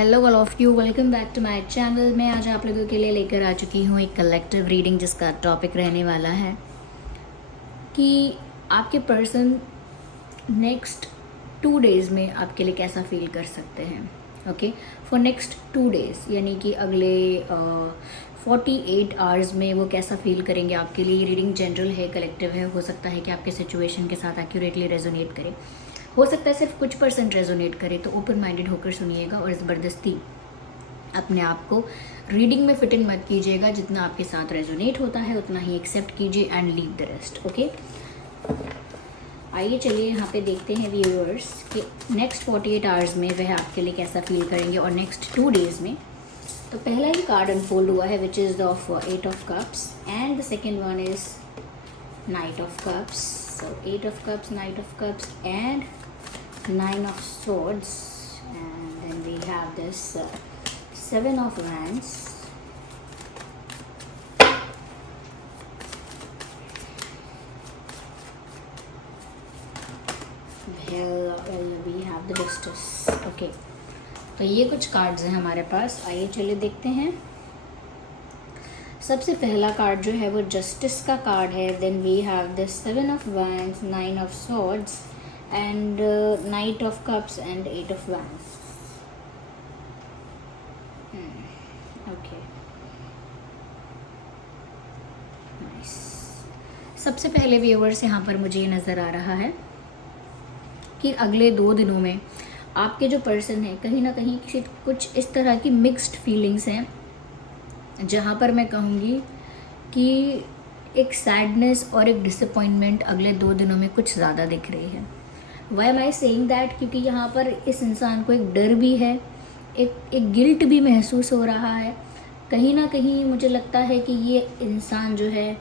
Hello all of you, welcome back to my channel. मैं आज आप लोगों के लिए लेकर आ चुकी हूँ एक कलेक्टिव रीडिंग जिसका टॉपिक रहने वाला है कि आपके पर्सन नेक्स्ट 2 डेज़ में आपके लिए कैसा फील कर सकते हैं। ओके, फॉर नेक्स्ट 2 डेज़ यानी कि अगले 48 आवर्स में वो कैसा फील करेंगे आपके लिए। रीडिंग जनरल है, कलेक्टिव है, हो सकता है कि आपके सिचुएशन के साथ एक्यूरेटली रेजोनेट करे, हो सकता है सिर्फ कुछ % रेजोनेट करे। तो ओपन माइंडेड होकर सुनिएगा और ज़बरदस्ती अपने आप को रीडिंग में फिट इन मत कीजिएगा। जितना आपके साथ रेजोनेट होता है उतना ही एक्सेप्ट कीजिए and leave the rest. Okay, आइए चलिए यहाँ पे देखते हैं व्यूअर्स कि नेक्स्ट 48 आवर्स में वह आपके लिए कैसा फील करेंगे और नेक्स्ट 2 डेज़ में। तो पहला ही कार्ड अनफोल्ड हुआ है which is the of 8 of cups and the second one is night of cups. So 8 of cups, knight of cups and 9 of swords, and then we have this 7 of wands. Well, we have the justice. Okay, तो ये कुछ cards हैं हमारे पास। आइए चलिए देखते हैं। सबसे पहला कार्ड जो है वो जस्टिस का कार्ड है। Then we have this 7 of wands, 9 of swords and knight of cups and 8 of wands. Okay, nice. सबसे पहले व्यूअर्स यहाँ पर मुझे ये नज़र आ रहा है कि अगले 2 दिनों में आपके जो पर्सन है कहीं ना कहीं किसी कुछ इस तरह की मिक्स्ड फीलिंग्स हैं, जहाँ पर मैं कहूँगी कि एक सैडनेस और एक डिसअपॉइंटमेंट अगले 2 दिनों में कुछ ज़्यादा दिख रही है। Why am I saying that? क्योंकि यहाँ पर इस इंसान को एक डर भी है, एक गिल्ट भी महसूस हो रहा है। कहीं ना कहीं मुझे लगता है कि ये इंसान जो है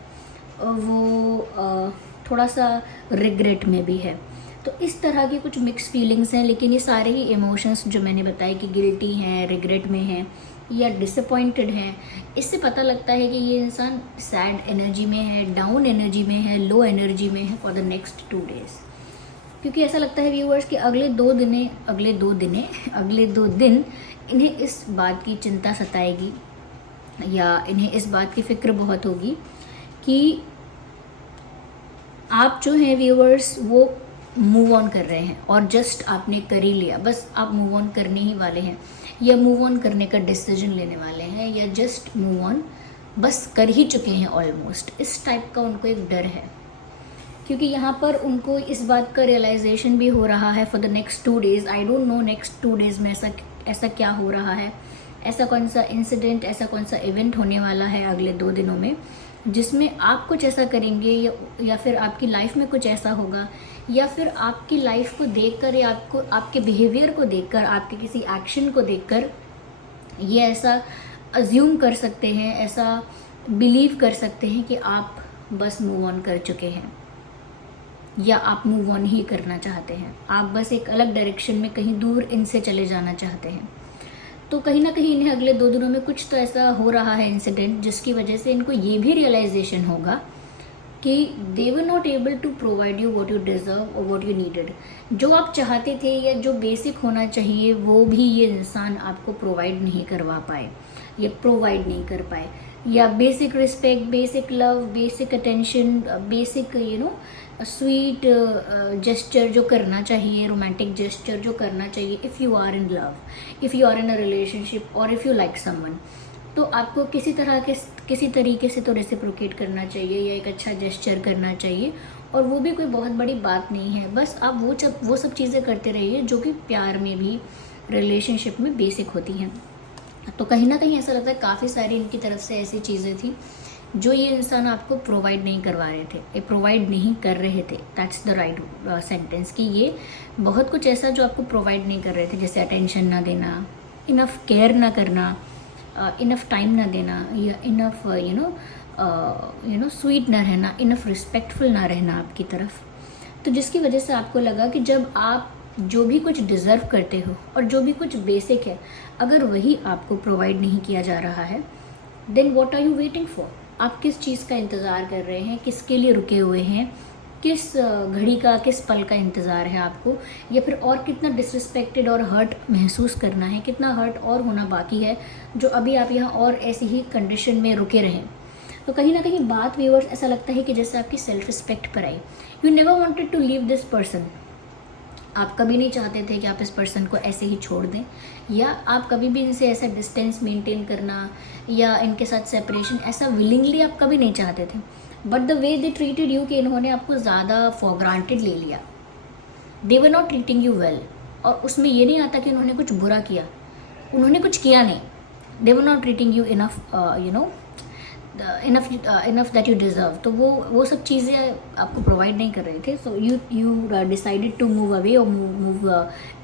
वो थोड़ा सा रिग्रेट में भी है। तो इस तरह की कुछ मिक्स फीलिंग्स हैं, लेकिन ये सारे ही इमोशंस जो मैंने बताए कि गिल्टी हैं, रिग्रेट में हैं या डिसअपॉइंटेड हैं, इससे पता लगता है कि ये इंसान सैड एनर्जी में है, डाउन एनर्जी में है, लो एनर्जी में है फॉर द नेक्स्ट 2 डेज़। क्योंकि ऐसा लगता है व्यूअर्स कि अगले दो दिन इन्हें इस बात की चिंता सताएगी या इन्हें इस बात की फिक्र बहुत होगी कि आप जो हैं व्यूअर्स वो मूव ऑन कर रहे हैं और जस्ट आपने कर ही लिया, बस आप मूव ऑन करने ही वाले हैं या मूव ऑन करने का डिसीजन लेने वाले हैं या जस्ट मूव ऑन बस कर ही चुके हैं ऑलमोस्ट। इस टाइप का उनको एक डर है, क्योंकि यहाँ पर उनको इस बात का रियलाइजेशन भी हो रहा है for the next 2 days. I don't know next 2 days में ऐसा क्या हो रहा है, ऐसा कौन सा इंसिडेंट, ऐसा कौन सा इवेंट होने वाला है अगले 2 दिनों में जिसमें आप कुछ ऐसा करेंगे या फिर आपकी लाइफ में कुछ ऐसा होगा या फिर आपकी लाइफ को देखकर या आपके बिहेवियर को देखकर, आपके किसी एक्शन को देखकर ये ऐसा अज्यूम कर सकते हैं, ऐसा बिलीव कर सकते हैं कि आप बस मूव ऑन कर चुके हैं या आप मूव ऑन ही करना चाहते हैं, आप बस एक अलग डायरेक्शन में कहीं दूर इनसे चले जाना चाहते हैं। तो कहीं ना कहीं इन्हें अगले 2 दिनों में कुछ तो ऐसा हो रहा है इंसिडेंट जिसकी वजह से इनको ये भी रियलाइजेशन होगा कि they were not able to provide you what you deserve और व्हाट यू नीडेड। जो आप चाहते थे या जो बेसिक होना चाहिए वो भी ये इंसान आपको प्रोवाइड नहीं करवा पाए या प्रोवाइड नहीं कर पाए, या basic respect, basic love, basic attention, basic sweet gesture जो करना चाहिए, रोमांटिक जेस्चर जो करना चाहिए if you are in love, if you are in a relationship और इफ़ यू लाइक समवन, तो आपको किसी तरीके से तो रेसिप्रोकेट करना चाहिए या एक अच्छा जेस्चर करना चाहिए। और वो भी कोई बहुत बड़ी बात नहीं है, बस आप वो सब चीज़ें करते रहिए जो कि प्यार में भी, रिलेशनशिप में बेसिक होती हैं। तो कहीं ना कहीं ऐसा लगता है काफ़ी सारी इनकी तरफ से ऐसी चीज़ें थी जो ये इंसान आपको प्रोवाइड नहीं करवा रहे थे, ये प्रोवाइड नहीं कर रहे थे। दैट्स द राइट सेंटेंस कि ये बहुत कुछ ऐसा जो आपको प्रोवाइड नहीं कर रहे थे, जैसे अटेंशन ना देना, इनफ केयर ना करना, इनफ टाइम ना देना या इनफ स्वीट ना रहना, इनफ रिस्पेक्टफुल ना रहना आपकी तरफ। तो जिसकी वजह से आपको लगा कि जब आप जो भी कुछ डिज़र्व करते हो और जो भी कुछ बेसिक है अगर वही आपको प्रोवाइड नहीं किया जा रहा है, then what are you waiting for? आप किस चीज़ का इंतज़ार कर रहे हैं, किसके लिए रुके हुए हैं किस घड़ी का, किस पल का इंतज़ार है आपको, या फिर और कितना डिसरिस्पेक्टेड और हर्ट महसूस करना है, कितना हर्ट और होना बाकी है जो अभी आप यहाँ और ऐसी ही कंडीशन में रुके रहें। तो कहीं ना कहीं बात व्यूअर्स ऐसा लगता है कि जैसे आपकी सेल्फ रिस्पेक्ट पर आई। You never wanted to leave this person. आप कभी नहीं चाहते थे कि आप इस पर्सन को ऐसे ही छोड़ दें, या आप कभी भी इनसे ऐसा डिस्टेंस मेंटेन करना या इनके साथ सेपरेशन ऐसा विलिंगली आप कभी नहीं चाहते थे। But the way they treated you, कि इन्होंने आपको ज़्यादा फॉर ग्रांटेड ले लिया, they were not treating you well. और उसमें ये नहीं आता कि उन्होंने कुछ बुरा किया, उन्होंने कुछ किया नहीं, they were not treating you enough, you know enough that you deserve. तो वो सब चीज़ें आपको प्रोवाइड नहीं कर रहे थे। So you decided to move away और move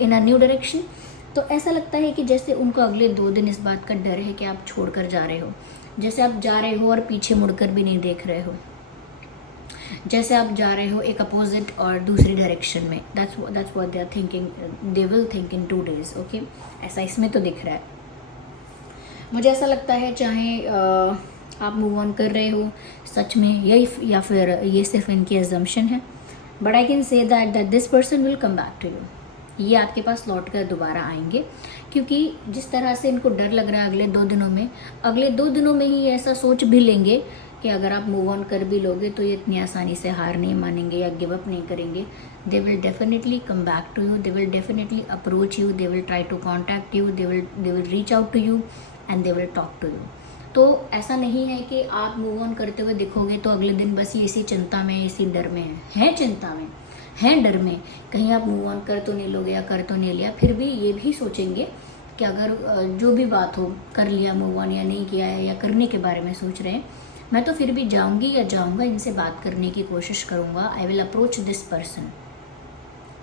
in a new direction. तो ऐसा लगता है कि जैसे उनको अगले 2 दिन इस बात का डर है कि आप छोड़ कर जा रहे हो, जैसे आप जा रहे हो और पीछे मुड़कर भी नहीं देख रहे हो, जैसे आप जा रहे हो एक अपोजिट और दूसरी डायरेक्शन में। That's what they are thinking, they will think in 2 days. Okay, ऐसा इसमें तो दिख रहा है। मुझे ऐसा लगता है चाहे आप मूव ऑन कर रहे हो सच में, या फिर ये सिर्फ इनकी एजम्पशन है, but I can say that this person will come back to you. ये आपके पास लौट कर दोबारा आएंगे, क्योंकि जिस तरह से इनको डर लग रहा है अगले 2 दिनों में, अगले 2 दिनों में ही ऐसा सोच भी लेंगे कि अगर आप मूव ऑन कर भी लोगे तो ये इतनी आसानी से हार नहीं मानेंगे या गिव अप नहीं करेंगे। They will definitely come back to you, they will definitely approach you, they will try to contact you, they will reach out to you and they will talk to you. तो ऐसा नहीं है कि आप move on करते हुए दिखोगे तो अगले दिन बस ये इसी चिंता में, इसी डर में है चिंता में, हैं डर में, कहीं आप मूव ऑन कर तो नहीं लोगे या कर तो नहीं लिया। फिर भी ये भी सोचेंगे कि अगर जो भी बात हो, कर लिया मूव ऑन या नहीं किया है, या करने के बारे में सोच रहे हैं, मैं तो फिर भी जाऊंगी या जाऊंगा, इनसे बात करने की कोशिश करूंगा। I will approach this person,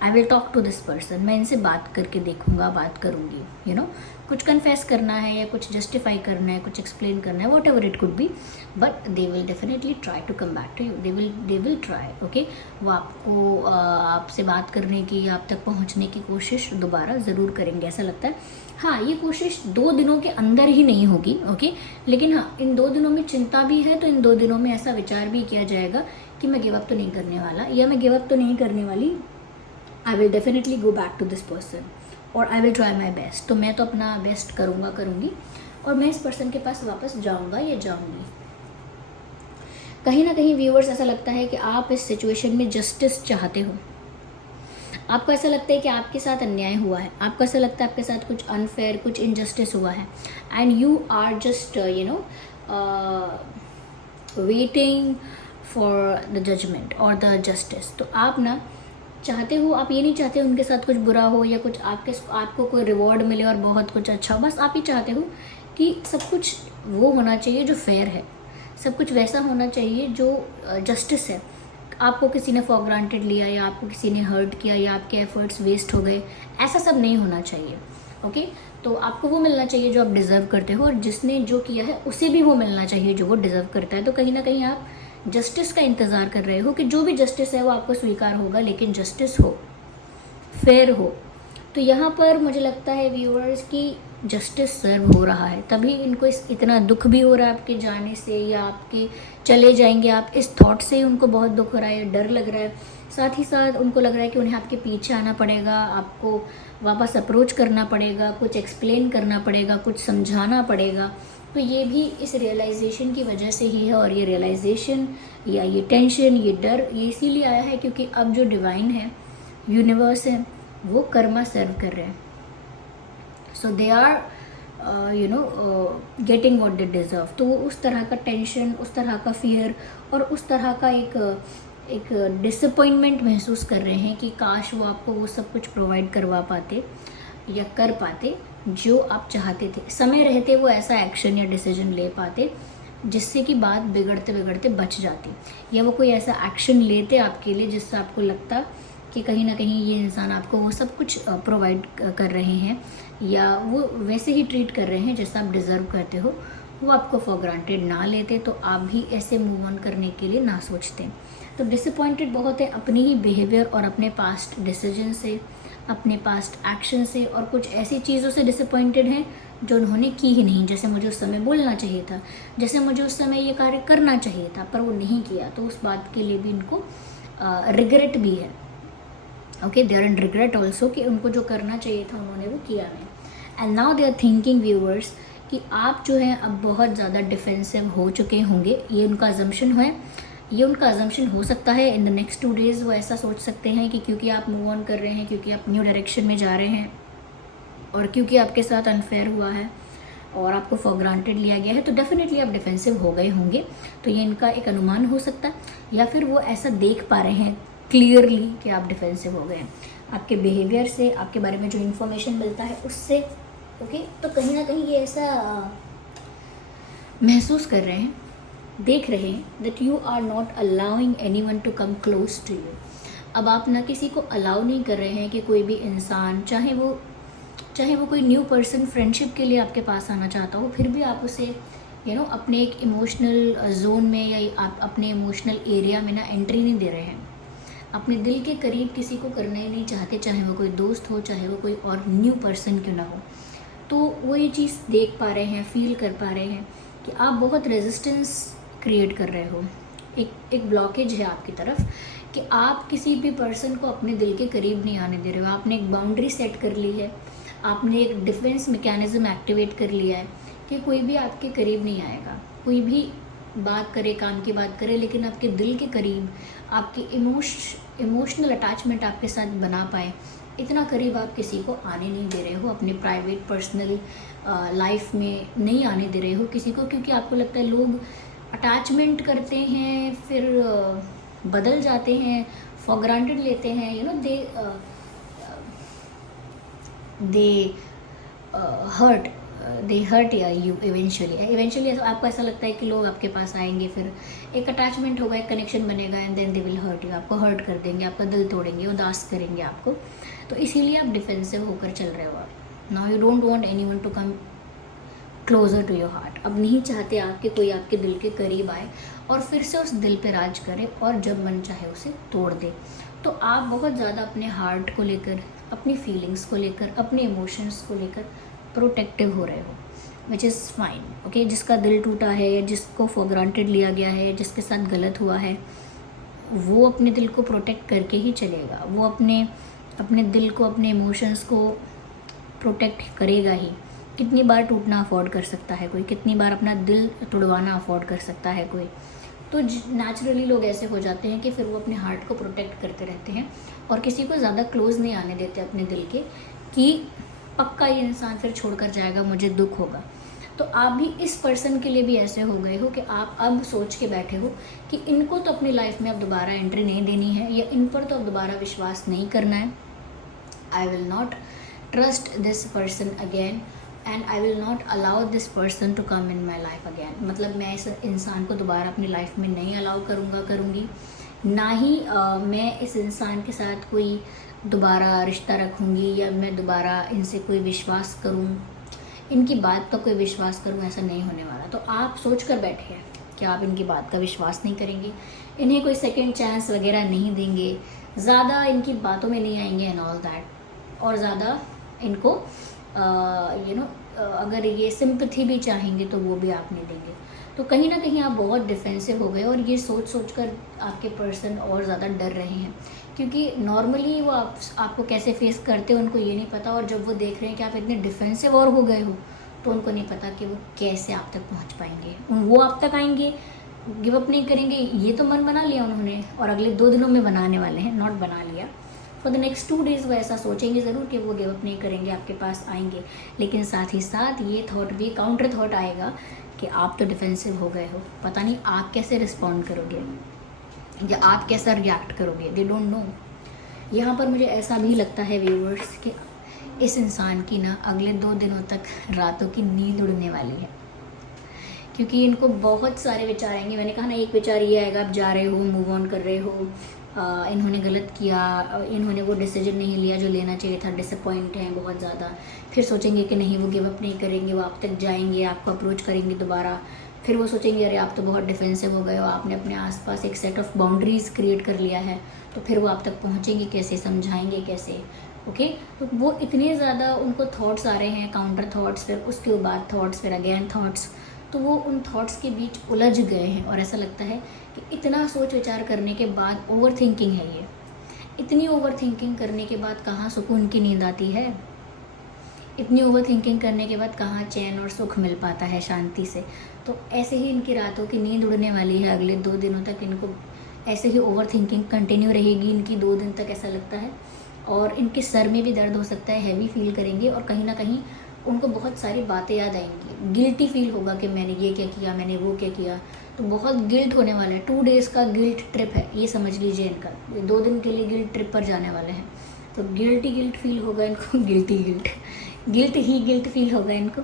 I will talk to this person. मैं इनसे बात करके देखूंगा, बात करूंगी, यू नो, कुछ कन्फेस करना है या कुछ जस्टिफाई करना है, कुछ एक्सप्लेन करना है, whatever it could be, but they will definitely try to come back to you, they will try. Okay, वो आपको आपसे बात करने की, आप तक पहुंचने की कोशिश दोबारा ज़रूर करेंगे, ऐसा लगता है। हाँ, ये कोशिश 2 दिनों के अंदर ही नहीं होगी, ओके, लेकिन हाँ, इन 2 दिनों में चिंता भी है, तो इन 2 दिनों में ऐसा विचार भी किया जाएगा कि मैं गिव अप तो नहीं करने वाला, या मैं गिव अप तो नहीं करने वाली, I will definitely go back to this person और I will try my best. तो मैं तो अपना बेस्ट करूँगी और मैं इस पर्सन के पास वापस जाऊँगा या जाऊँगी। कहीं ना कहीं व्यूअर्स ऐसा लगता है कि आप इस सिचुएशन में जस्टिस चाहते हो। आपको ऐसा लगता है कि आपके साथ अन्याय हुआ है, आपको ऐसा लगता है आपके साथ कुछ अनफेयर, कुछ इनजस्टिस हुआ है, and you are just you know waiting for the judgement और द जस्टिस। तो आप ना चाहते हो, आप ये नहीं चाहते उनके साथ कुछ बुरा हो या कुछ आपको कोई रिवॉर्ड मिले और बहुत कुछ अच्छा हो, बस आप ये चाहते हो कि सब कुछ वो होना चाहिए जो फेयर है, सब कुछ वैसा होना चाहिए जो जस्टिस है। आपको किसी ने फॉर ग्रांटेड लिया या आपको किसी ने हर्ट किया या आपके एफर्ट्स वेस्ट हो गए, ऐसा सब नहीं होना चाहिए। ओके, तो आपको वो मिलना चाहिए जो आप डिज़र्व करते हो, और जिसने जो किया है उसे भी वो मिलना चाहिए जो वो डिज़र्व करता है। तो कहीं ना कहीं आप जस्टिस का इंतज़ार कर रहे हो कि जो भी जस्टिस है वो आपको स्वीकार होगा, लेकिन जस्टिस हो, फेयर हो। तो यहाँ पर मुझे लगता है व्यूअर्स की जस्टिस सर्व हो रहा है, तभी इनको इतना दुख भी हो रहा है आपके जाने से, या आपके चले जाएंगे आप इस थॉट से ही उनको बहुत दुख हो रहा है, डर लग रहा है। साथ ही साथ उनको लग रहा है कि उन्हें आपके पीछे आना पड़ेगा, आपको वापस अप्रोच करना पड़ेगा, कुछ एक्सप्लेन करना पड़ेगा, कुछ समझाना पड़ेगा। तो ये भी इस रियलाइजेशन की वजह से ही है, और ये रियलाइजेशन या ये टेंशन, ये डर, ये इसीलिए आया है क्योंकि अब जो डिवाइन है, यूनिवर्स है, वो कर्मा सर्व कर रहे हैं। So they are you know getting what they deserve. तो वो उस तरह का टेंशन, उस तरह का फियर और उस तरह का एक डिसअपॉइंटमेंट महसूस कर रहे हैं कि काश वो आपको वो सब कुछ प्रोवाइड करवा पाते या कर पाते जो आप चाहते थे, समय रहते वो ऐसा एक्शन या डिसीजन ले पाते जिससे कि बात बिगड़ते बिगड़ते बच जाती, या वो कोई ऐसा एक्शन लेते आपके लिए जिससे आपको लगता कि कहीं ना कहीं ये इंसान आपको वो सब कुछ प्रोवाइड कर रहे हैं, या वो वैसे ही ट्रीट कर रहे हैं जैसा आप डिज़र्व करते हो, वो आपको फॉर ग्रांटेड ना लेते तो आप भी ऐसे मूव ऑन करने के लिए ना सोचते। तो डिसअपॉइंटेड बहुत है अपनी ही बिहेवियर और अपने पास्ट डिसीजन से, अपने पास्ट एक्शन से, और कुछ ऐसी चीज़ों से डिसअपॉइंटेड हैं जो उन्होंने की ही नहीं। जैसे मुझे उस समय बोलना चाहिए था, जैसे मुझे उस समय ये कार्य करना चाहिए था, पर वो नहीं किया, तो उस बात के लिए भी इनको रिग्रेट भी है। Okay, they are in regret also कि उनको जो करना चाहिए था उन्होंने वो किया नहीं। And now they are thinking viewers कि आप जो है अब बहुत ज़्यादा डिफेंसिव हो चुके होंगे। ये उनका अजम्पशन है, ये उनका अजम्पशन हो सकता है। इन द नेक्स्ट 2 days वो ऐसा सोच सकते हैं कि क्योंकि आप मूव ऑन कर रहे हैं, क्योंकि आप न्यू डायरेक्शन में जा रहे हैं, और क्योंकि आपके साथ अनफेयर हुआ है और आपको फॉर ग्रांटेड लिया गया है, तो डेफिनेटली आप डिफेंसिव हो गए होंगे। तो ये इनका एक अनुमान हो सकता है, या फिर वो ऐसा देख पा रहे हैं क्लियरली कि आप डिफेंसिव हो गए हैं आपके बिहेवियर से, आपके बारे में जो इन्फॉर्मेशन मिलता है उससे। ओके, तो कहीं ना कहीं ये ऐसा महसूस कर रहे हैं, देख रहे हैं that you are not allowing anyone to come close to you. अब आप ना किसी को अलाउ नहीं कर रहे हैं कि कोई भी इंसान, चाहे वो कोई न्यू पर्सन फ्रेंडशिप के लिए आपके पास आना चाहता हो, फिर भी आप उसे अपने एक इमोशनल जोन में या आप अपने इमोशनल एरिया में ना एंट्री नहीं दे रहे हैं। अपने दिल के करीब किसी को करना ही नहीं चाहते, चाहे वो कोई दोस्त हो, चाहे वो कोई और न्यू पर्सन क्यों ना हो। तो वो ये चीज़ देख पा रहे हैं, फील कर पा रहे हैं कि आप बहुत रेजिस्टेंस क्रिएट कर रहे हो, एक ब्लॉकेज है आपकी तरफ कि आप किसी भी पर्सन को अपने दिल के करीब नहीं आने दे रहे हो। आपने एक बाउंड्री सेट कर ली है, आपने एक डिफेंस मैकेनिज्म एक्टिवेट कर लिया है कि कोई भी आपके करीब नहीं आएगा। कोई भी बात करे, काम की बात करे, लेकिन आपके दिल के करीब, आपकी इमोशनल अटैचमेंट आपके साथ बना पाए, इतना करीब आप किसी को आने नहीं दे रहे हो। अपने प्राइवेट पर्सनल लाइफ में नहीं आने दे रहे हो किसी को, क्योंकि आपको लगता है लोग अटैचमेंट करते हैं, फिर बदल जाते हैं, फॉर ग्रांटेड लेते हैं, दे हर्ट यू इवेंचुअली आपको ऐसा लगता है कि लोग आपके पास आएंगे, फिर एक अटैचमेंट होगा, एक कनेक्शन बनेगा, and then they will hurt you. आपको हर्ट कर देंगे, आपका दिल तोड़ेंगे, उदास करेंगे आपको। तो इसीलिए आप डिफेंसिव होकर चल रहे हो। Now you don't want anyone to come closer to your heart. अब नहीं चाहते आप कि कोई आपके दिल के करीब आए और फिर से उस दिल पे राज करे और जब मन चाहे उसे तोड़ दे। तो आप बहुत ज़्यादा अपने हार्ट को लेकर, अपनी फीलिंग्स को लेकर, अपने इमोशंस को लेकर प्रोटेक्टिव हो रहे हो, विच इज़ फाइन। ओके, जिसका दिल टूटा है या जिसको फॉर ग्रांटेड लिया गया है, जिसके साथ गलत हुआ है, वो अपने दिल को प्रोटेक्ट करके ही चलेगा। वो अपने दिल को, अपने इमोशंस को प्रोटेक्ट करेगा ही। कितनी बार टूटना अफोर्ड कर सकता है कोई, कितनी बार अपना दिल तोड़वाना अफोर्ड कर सकता है कोई। तो नेचुरली लोग ऐसे हो जाते हैं कि फिर वो अपने हार्ट को प्रोटेक्ट करते रहते हैं और किसी को ज़्यादा क्लोज नहीं आने देते अपने दिल के, कि पक्का ये इंसान फिर छोड़कर जाएगा, मुझे दुख होगा। तो आप भी इस पर्सन के लिए भी ऐसे हो गए हो कि आप अब सोच के बैठे हो कि इनको तो अपनी लाइफ में अब दोबारा एंट्री नहीं देनी है, या इन पर तो अब दोबारा विश्वास नहीं करना है। I will not trust this person again and I will not allow this person to come in my life again. मतलब मैं इस इंसान को दोबारा अपनी लाइफ में नहीं अलाउ करूँगी, ना ही मैं इस इंसान के साथ कोई दोबारा रिश्ता रखूँगी, या मैं दोबारा इनसे कोई विश्वास करूँ, इनकी बात का कोई विश्वास करूँ, ऐसा नहीं होने वाला। तो आप सोच कर बैठे हैं कि आप इनकी बात का विश्वास नहीं करेंगे, इन्हें कोई सेकेंड चांस वगैरह नहीं देंगे, ज़्यादा इनकी बातों में नहीं आएंगे एंड ऑल दैट, और ज़्यादा इनको अगर ये सिंपैथी भी चाहेंगे तो वो भी आप नहीं देंगे। तो कहीं ना कहीं आप बहुत डिफेंसिव हो गए, और ये सोच कर आपके पर्सन और ज़्यादा डर रहे हैं, क्योंकि नॉर्मली वो आपको कैसे फेस करते हैं उनको ये नहीं पता, और जब वो देख रहे हैं कि आप इतने डिफेंसिव और हो गए हो, तो उनको नहीं पता कि वो कैसे आप तक पहुंच पाएंगे। वो आप तक आएंगे, गिव अप नहीं करेंगे, ये तो मन बना लिया उन्होंने, और अगले 2 दिनों में बनाने वाले हैं, नॉट बना लिया, फॉर द नेक्स्ट 2 days वो ऐसा सोचेंगे ज़रूर कि वो गिव अप नहीं करेंगे, आपके पास आएंगे। लेकिन साथ ही साथ ये थॉट भी, काउंटर थॉट आएगा कि आप तो डिफेंसिव हो गए हो, पता नहीं आप कैसे रिस्पॉन्ड करोगे या आप कैसा रिएक्ट करोगे, दे डोंट नो। यहाँ पर मुझे ऐसा भी लगता है व्यूअर्स कि इस इंसान की ना अगले 2 दिनों तक रातों की नींद उड़ने वाली है, क्योंकि इनको बहुत सारे विचार आएंगे। मैंने कहा ना, एक विचार ये आएगा, आप जा रहे हो, मूव ऑन कर रहे हो, इन्होंने गलत किया, इन्होंने वो डिसीजन नहीं लिया जो लेना चाहिए था, डिसअपॉइंट हैं बहुत ज़्यादा। फिर सोचेंगे कि नहीं, वो गिव अप नहीं करेंगे, वो आप तक जाएंगे, आपको अप्रोच करेंगे दोबारा। फिर वो सोचेंगे अरे आप तो बहुत डिफेंसिव हो गए हो, आपने अपने आसपास एक सेट ऑफ बाउंड्रीज़ क्रिएट कर लिया है, तो फिर वो आप तक पहुँचेंगे कैसे, समझाएंगे कैसे। ओके, तो वो इतने ज़्यादा उनको थॉट्स आ रहे हैं, काउंटर थॉट्स, फिर उसके बाद थॉट्स, फिर अगेन थॉट्स। तो वो उन थॉट्स के बीच उलझ गए हैं और ऐसा लगता है कि इतना सोच विचार करने के बाद ओवर थिंकिंग है ये, इतनी ओवर थिंकिंग करने के बाद कहाँ सुकून की नींद आती है, इतनी ओवर थिंकिंग करने के बाद कहाँ चैन और सुख मिल पाता है शांति से। तो ऐसे ही इनकी रातों की नींद उड़ने वाली है। अगले 2 दिनों तक इनको ऐसे ही ओवर थिंकिंग कंटिन्यू रहेगी इनकी 2 दिन तक, ऐसा लगता है। और इनके सर में भी दर्द हो सकता है, हैवी फील करेंगे और कहीं ना कहीं उनको बहुत सारी बातें याद आएंगी। गिल्टी फील होगा कि मैंने ये क्या किया, मैंने वो क्या किया, तो बहुत गिल्ट होने वाला है। 2 डेज़ का गिल्ट ट्रिप है ये, समझ लीजिए इनका 2 दिन के लिए गिल्ट ट्रिप पर जाने वाले हैं। तो गिल्ट फील होगा इनको गिल्ट फील होगा इनको,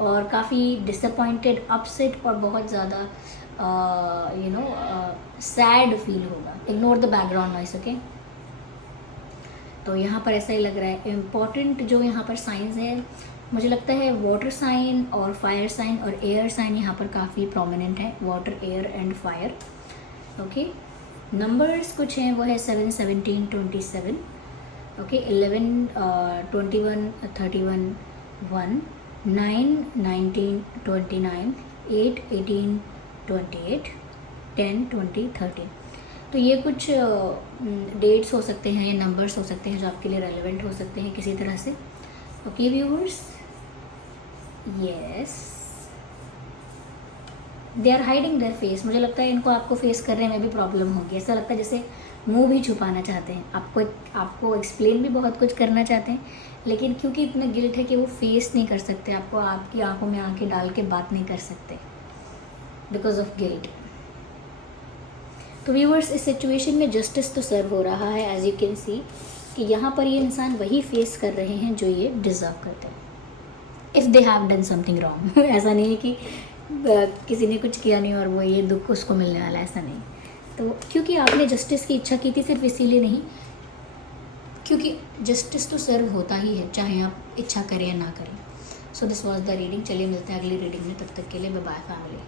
और काफ़ी डिसअपॉइंटेड, अपसेट और बहुत ज़्यादा सैड फील होगा। Ignore the background noise, okay. तो यहाँ पर ऐसा ही लग रहा है। इम्पॉर्टेंट जो यहाँ पर साइंस है, मुझे लगता है वाटर साइन और फायर साइन और एयर साइन यहाँ पर काफ़ी प्रोमिनेंट है, water, air and fire, okay. Numbers कुछ हैं, वो है 7, 17, 27, ओके, 11, 21, 31, 1, 9, 19, 29, 8, 18, 28, 10, 20, 13। तो ये कुछ डेट्स हो सकते हैं, नंबर्स हो सकते हैं जो आपके लिए रेलेवेंट हो सकते हैं किसी तरह से, okay viewers. Yes, they are hiding their face. मुझे लगता है इनको आपको फेस करने में भी प्रॉब्लम होगी। ऐसा लगता है जैसे मुंह भी छुपाना चाहते हैं, आपको एक्सप्लेन भी बहुत कुछ करना चाहते हैं, लेकिन क्योंकि इतना गिल्ट है कि वो फेस नहीं कर सकते आपको, आपकी आंखों में आंखें डाल के बात नहीं कर सकते बिकॉज ऑफ गिल्ट। तो व्यूअर्स, इस सिचुएशन में जस्टिस तो सर्व हो रहा है, एज यू कैन सी कि यहाँ पर ये इंसान वही फेस कर रहे हैं जो ये डिज़र्व करते हैं, if they have done something wrong. ऐसा नहीं है कि किसी ने कुछ किया नहीं और वो ये दुख उसको मिलने वाला है, ऐसा नहीं। तो क्योंकि आपने जस्टिस की इच्छा की थी, सिर्फ इसीलिए नहीं, क्योंकि जस्टिस तो सर्व होता ही है चाहे आप इच्छा करें या ना करें। So this was the reading. चलिए मिलते हैं अगली रीडिंग में, तब तक के लिए बाय बाय फैमिली।